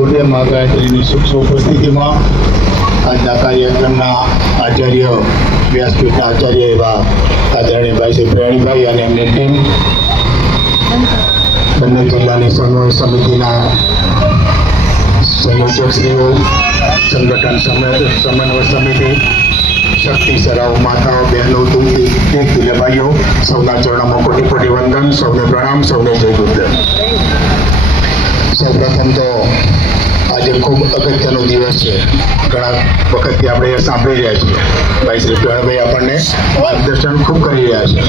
ગુરુદેવ મા ગાયત્રીની સૂક્ષ્મ ઉપસ્થિતિમાં આજના કાર્યક્રમના આચાર્ય વ્યાસપીઠના આચાર્ય એવા આદરણીય ભાઈ શ્રી પ્રેણીભાઈ અને એમની ટીમ, બંને જિલ્લાની સમન્વય સમિતિના સંયોજકશ્રીઓ, સંગઠન સમન્વય સમિતિ, શક્તિ સરાવ માતાઓ, બહેનો, તુલસી ભાઈઓ, સૌના ચરણોમાં કોટી કોટી વંદન, સૌને પ્રણામ, સૌને જય ગુરુદેવ. સૌપ્રથમ તો આજે ખૂબ અગત્યનો દિવસ છે. ઘણા વખતથી આપણે સાંભળી રહ્યા છીએ, ભાઈ શ્રી પ્રણભાઈ આપણને માર્ગદર્શન ખૂબ કરી રહ્યા છે.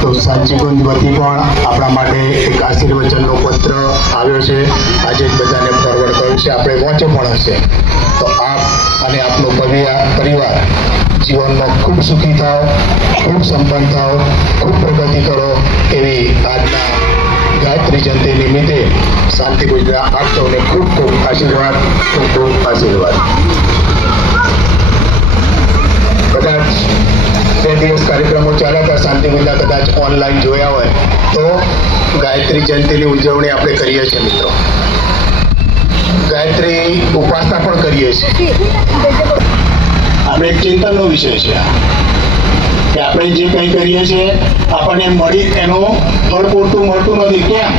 તો સાંચીકુંજ વતી પણ આપણા માટે એક આશીર્વચનનો પત્ર આવ્યો છે, આજે જ બધાને ફોરવર્ડ કર્યું છે, આપણે વાંચો પણ હશે. તો આપ અને આપનો પરિવાર જીવનમાં ખૂબ સુખી થાઓ, ખૂબ સંપન્ન થાઓ, ખૂબ પ્રગતિ કરો એવી આજના ગાયત્રી જયંતિ નિમિત્તે શાંતિકુંજના આપ સૌને ખૂબ ખૂબ આશીર્વાદ, ખૂબ ખૂબ આશીર્વાદ. કદાચ 2 દિવસ કાર્યક્રમો ચાલ્યા હતા શાંતિકુંજના, કદાચ ઓનલાઈન જોયા હોય તો ગાયત્રી જયંતિની ઉજવણી આપણે કરીએ છીએ મિત્રો. ગાયત્રી ઉપાસના પણ કરીએ છીએ. આપણે એક ચિંતનનો વિષય છે કે આપણે જે કંઈ કરીએ છીએ આપણને મળી એનું ફળ પૂરતું મળતું નથી. કેમ?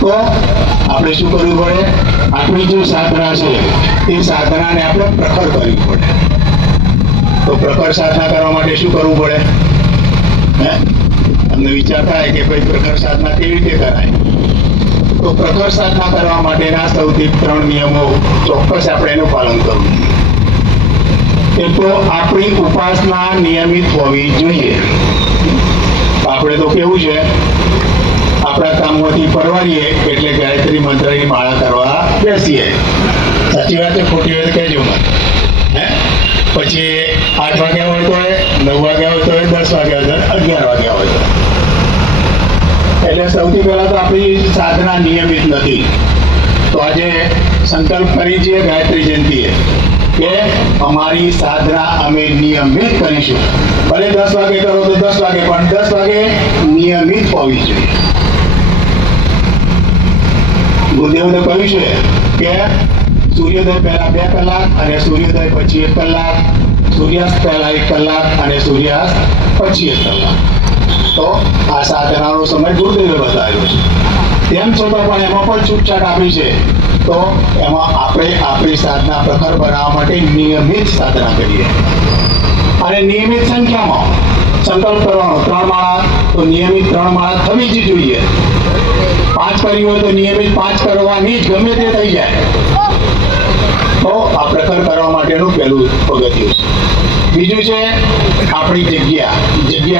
તો આપણે શું કરવું પડે? આપણી જે સાધના છે એ સાધનાને આપણે પ્રખર કરવી પડે. તો પ્રખર સાધના કરવા માટે શું કરવું પડે? તમને વિચાર થાય કે ભાઈ પ્રખર સાધના કેવી રીતે કરાય? તો પ્રખર સાધના કરવા માટેના સૌથી 3 નિયમો ચોક્કસ આપણે એનું પાલન કરવું જોઈએ. એક તો આપણી ઉપાસના નિયમિત હોવી જોઈએ. આપણે તો કેવું છે, આપણા કામમાંથી પરવારીએ એટલે ગાયત્રી મંત્રની માળા કરવા બેસીએ. સાચી વાત છે? ખોટી હોય તો કહેજો મને. પછી 8 વાગ્યા હોય તો 9 વાગ્યા હોય તો 10 વાગ્યા હોય તો 11 વાગ્યા હોય તો. એટલે સૌથી પહેલા તો આપણી સાધના નિયમિત નથી. તો આજે સંકલ્પ કરી છીએ ગાયત્રી જયંતિએ કે અમારી સાધના અમે નિયમિત કરીશું. ભલે 10 વાગે કરો તો 10 વાગે, પણ 10 વાગે નિયમિત હોવી જોઈએ. ગુરુદેવને કહ્યું છે કે સૂર્યોદય પહેલા 2 કલાક અને સૂર્યોદય પછી 1 કલાક, સૂર્યાસ્ત પહેલા 1 કલાક અને સૂર્યાસ્ત પછી 1 કલાક. તો આ સાધનાનો સમય ગુરુદેવે બતાવ્યો છે. તેમ છતાં પણ એમાં પણ છૂટછાટ આપી છે. તો એમાં આપણે આપણી સાધના પ્રખર બનાવવા માટે નિયમિત સાધના કરીએ અને નિયમિત સંખ્યામાં સંકલ્પ કરવાનો. 3 માળા તો નિયમિત 3 માળા થવી જ જોઈએ. 5 કરી હોય તો નિયમિત 5 કરવાની જ, ગમે તે થઈ જાય. તો આ પ્રખર કરવા માટેનું પહેલું પગથિયું છે. બીજું છે આપણી જગ્યા.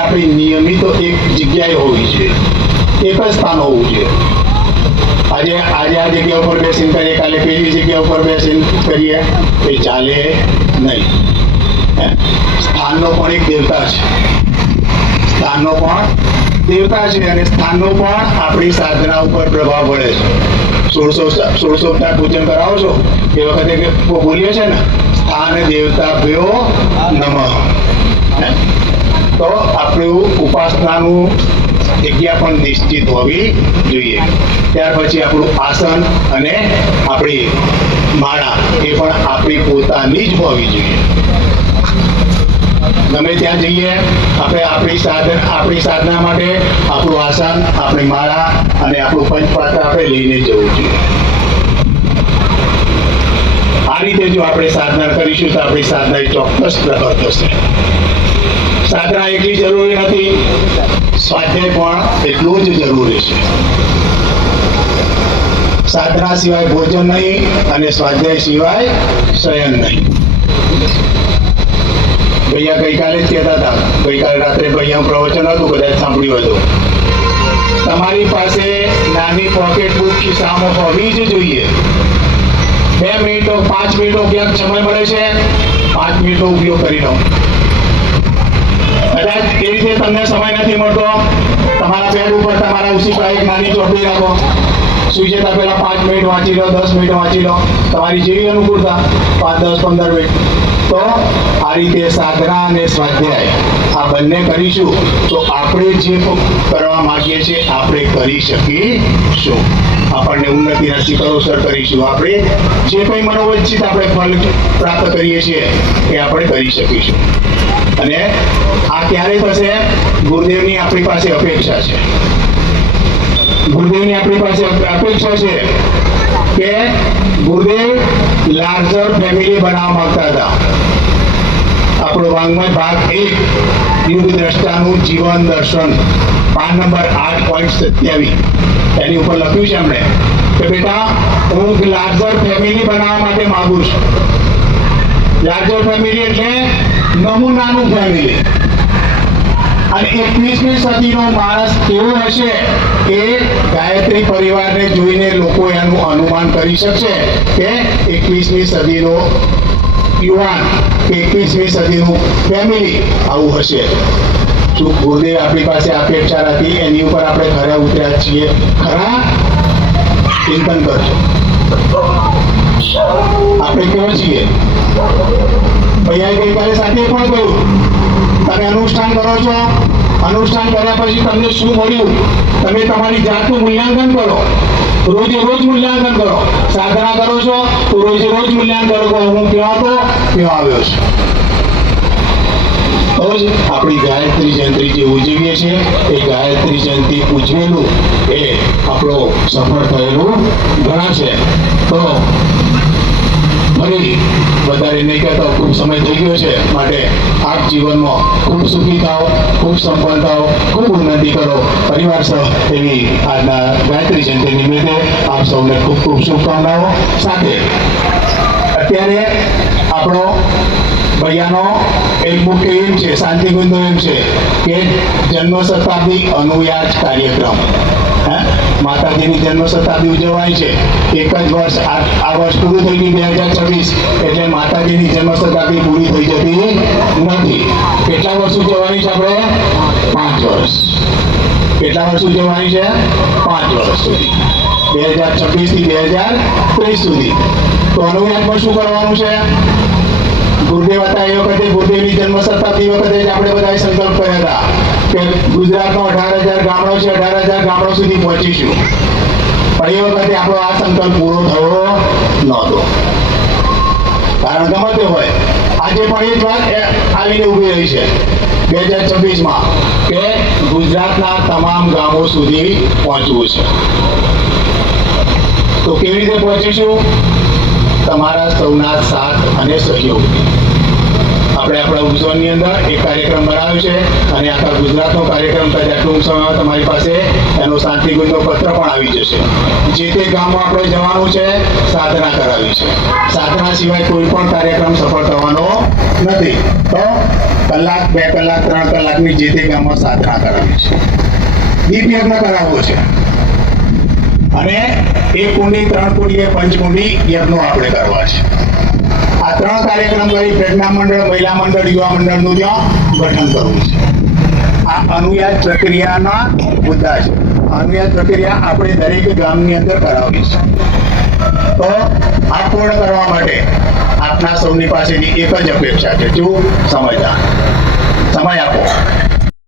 આપણી નિયમિત એક જગ્યાએ હોવી જોઈએ, એક જ સ્થાન હોવું જોઈએ. આજે આ જગ્યા ઉપર બેસીને કરીએ, કાલે પેલી જગ્યા ઉપર બેસીને કરીએ, એ ચાલે નહીં. સ્થાનનો પણ એક દેવતા છે. સ્થાનનો પણ દેવતા છે અને સ્થાનનો પણ આપણી સાધના ઉપર પ્રભાવ પડે છે. 16 પૂજન કરાવો છો એ વખતે બોલીએ છે ને, સ્થાન દેવતા ભ્યો નમઃ. તો આપણું ઉપાસનાનું જગ્યા પણ નિશ્ચિત હોવી જોઈએ. ત્યાર પછી આપણું આસન અને આપણી માળા એ પણ આપણી પોતાની જ હોવી જોઈએ. ગમે ત્યાં જઈએ આપણે આપણી સાધના માટે આપણું આસન, આપણી માળા અને આપણું પંચપાત્ર આપણે લઈને જવું જોઈએ. આ રીતે જો આપણે સાધના કરીશું તો આપણી સાધના ચોક્કસ પ્રગટ થશે. સાધના એટલી જરૂરી નથી, સ્વાધ્યાય પણ એટલું જ જરૂરી છે. સાધના સિવાય ભોજન નહીં અને સ્વાધ્યાય સિવાય શયન નહીં. ભૈયા ગઈકાલે જ કહેતા હતા, ગઈકાલે રાત્રે ભૈયા પ્રવચન હતું, કદાચ સાંભળ્યું હતું. તમારી પાસે નાની પોકેટ બુક ખિસ્સામાં હોવી જ જોઈએ. 2 મિનિટો 5 મિનિટો ક્યાંક સમય મળે છે, 5 મિનિટનો ઉપયોગ કરી લો. કદાચ એ રીતે તમને સમય નથી મળતો, તમારા બેડ ઉપર તમારા ઉસીપા એક નાની ચોપડી રાખો. સુઈ જતા પહેલા 5 મિનિટ વાંચી લો, 10 મિનિટ વાંચી લો, તમારી જેવી અનુકૂળતા, 5, 10, 15 મિનિટ. તો આ રીતે સાધના અને સ્વાધ્યાય આ બંને કરીશું તો આપણે જે કરવા માંગીએ છીએ આપણે કરી શકીશું. આપણને ઉન્નતિના શિખરો સર કરીશું. આપણે જે કંઈ મનોવંચિત આપણે ફળ પ્રાપ્ત કરીએ છીએ એ આપણે કરી શકીશું. અને આ ક્યારે થશે? ગુરુદેવની આપણી પાસે અપેક્ષા છે. ગુરુદેવની આપણી પાસે અપેક્ષા છે કે ગુરુદેવ લાર્જર ફેમિલી બનાવવા માંગતા હતા. આપણો વાંગ્મય ભાગ 1 યુગ દ્રષ્ટાનું જીવન દર્શન પાન નંબર 8.27 એની ઉપર લખ્યું છે એમણે કે બેટા હું લાર્જર ફેમિલી બનાવવા માટે માંગુ છું. લાર્જર ફેમિલી એટલે નમૂનાનું ફેમિલી. અને 21મી સદીનો માણસ કેવો હશે એ ગાયત્રી પરિવારને જોઈને લોકો એનું અનુમાન કરી શકશે કે 21મી સદીનો યુવાન કે 21મી સદીનું ફેમિલી આવું હશે. શું ગુરુદેવ આપણી પાસે અપેક્ષા રાખી એની ઉપર આપણે ખરા ઉતર્યા છીએ ખરા? ચિંતન કરજો. આપણે કેવા છીએ? ભૈયાએ ગઈકાલે સાથે પણ કહ્યું તમે અનુષ્ઠાન કરો છો, અનુષ્ઠાન કર્યા પછી તમને શું મળ્યું તમે તમારી જાતનું મૂલ્યાંકન કરો. રોજે રોજ મૂલ્યાંકન કરો. સાધના કરો છો તો રોજે રોજ મૂલ્યાંકન કરો. હું ક્યાં હતો, ક્યાં આવ્યો છું. રોજ આપણી ગાયત્રી જયંતિ જે ઉજવીએ છીએ એ ગાયત્રી જયંતિ ઉજવેલું એ આપણો સફળ થયેલું ગણાશે. તો ફરી વધારે નહીં કહેતો, ખૂબ સમય થઈ ગયો છે. માટે આપ જીવનમાં ખૂબ સુખી થાઓ, ખૂબ સંપન્ન થાઓ, ખૂબ ઉન્નતિ કરો પરિવાર સહ એવી આજના ગાયત્રી જયંતિ નિમિત્તે આપ સૌને ખૂબ ખૂબ શુભકામનાઓ. સાથે અત્યારે આપણો ભૈયાનો એક મુખ્ય એમ છે, શાંતિકુંજનો એમ છે કે જન્મ શતાબ્દી અનુયાજ કાર્યક્રમ. માતાજીની જન્મ શતાબ્દી ઉજવવાની છે. એક જ વર્ષ આ વર્ષ પૂરું થઈ ગયું 2026 એટલે માતાજીની જન્મ શતાબ્દી પૂરી થઈ જતી નથી. કેટલા વર્ષ ઉજવવાની છે આપણે? 5 વર્ષ. કેટલા વર્ષ ઉજવવાની છે? 5 વર્ષ સુધી, 2026 થી 2030 સુધી. તો અનુયાજમાં શું કરવાનું છે? ગુરુદેવ હતા એ વખતે ગુરુદેવની જન્મ શતાબ્દી વખતે જ આપણે બધાએ સંકલ્પ કર્યા હતા કે ગુજરાતમાં 18,000 ગામડો છે, 18,000 ગામડો સુધી પહોંચીશું. પણ એ વખતે આપણો આ સંકલ્પ પૂરો થયો નહોતો. કારણ ગમે તે હોય, આજે પણ એ જ વાત આવીને ઊભી રહી છે 2026માં કે ગુજરાતના તમામ ગામો સુધી પહોંચવું છે. તો કેવી રીતે પહોંચીશું? તમારા સૌના સાથ અને સહયોગથી. આપણે આપણા ઉત્સવની અંદર એક કાર્યક્રમ બનાવ્યો છે અને આખા ગુજરાતનો કાર્યક્રમ કદાચ ટૂંક સમયમાં તમારી પાસે એનો શાંતિકુંજનો પત્ર પણ આવી જશે. જે તે ગામમાં આપણે જવાનું છે, સાધના કરાવી છે. સાધના સિવાય કોઈ પણ કાર્યક્રમ સફળ થવાનો નથી. તો કલાક, 2 કલાક, 3 કલાકની જે તે ગામમાં સાધના કરાવી છે. દીપ યજ્ઞ કરાવવો છે અને 1 કુંડી, 3 કુંડી, પંચકુંડી યજ્ઞો આપણે કરવા છે. આ 3 કાર્યક્રમ કરી પ્રજ્ઞા મંડળ, મહિલા મંડળ, યુવા મંડળનું ત્યાં ગઠન કરવું છે. આ અનુયાજ પ્રક્રિયાના મુદ્દા છે. અનુયાજ પ્રક્રિયા આપણે દરેક ગામની અંદર કરાવવી છે. તો આ પૂર્ણ કરવા માટે આપના સૌની પાસેની એક જ અપેક્ષા છે. શું? સમય આપો.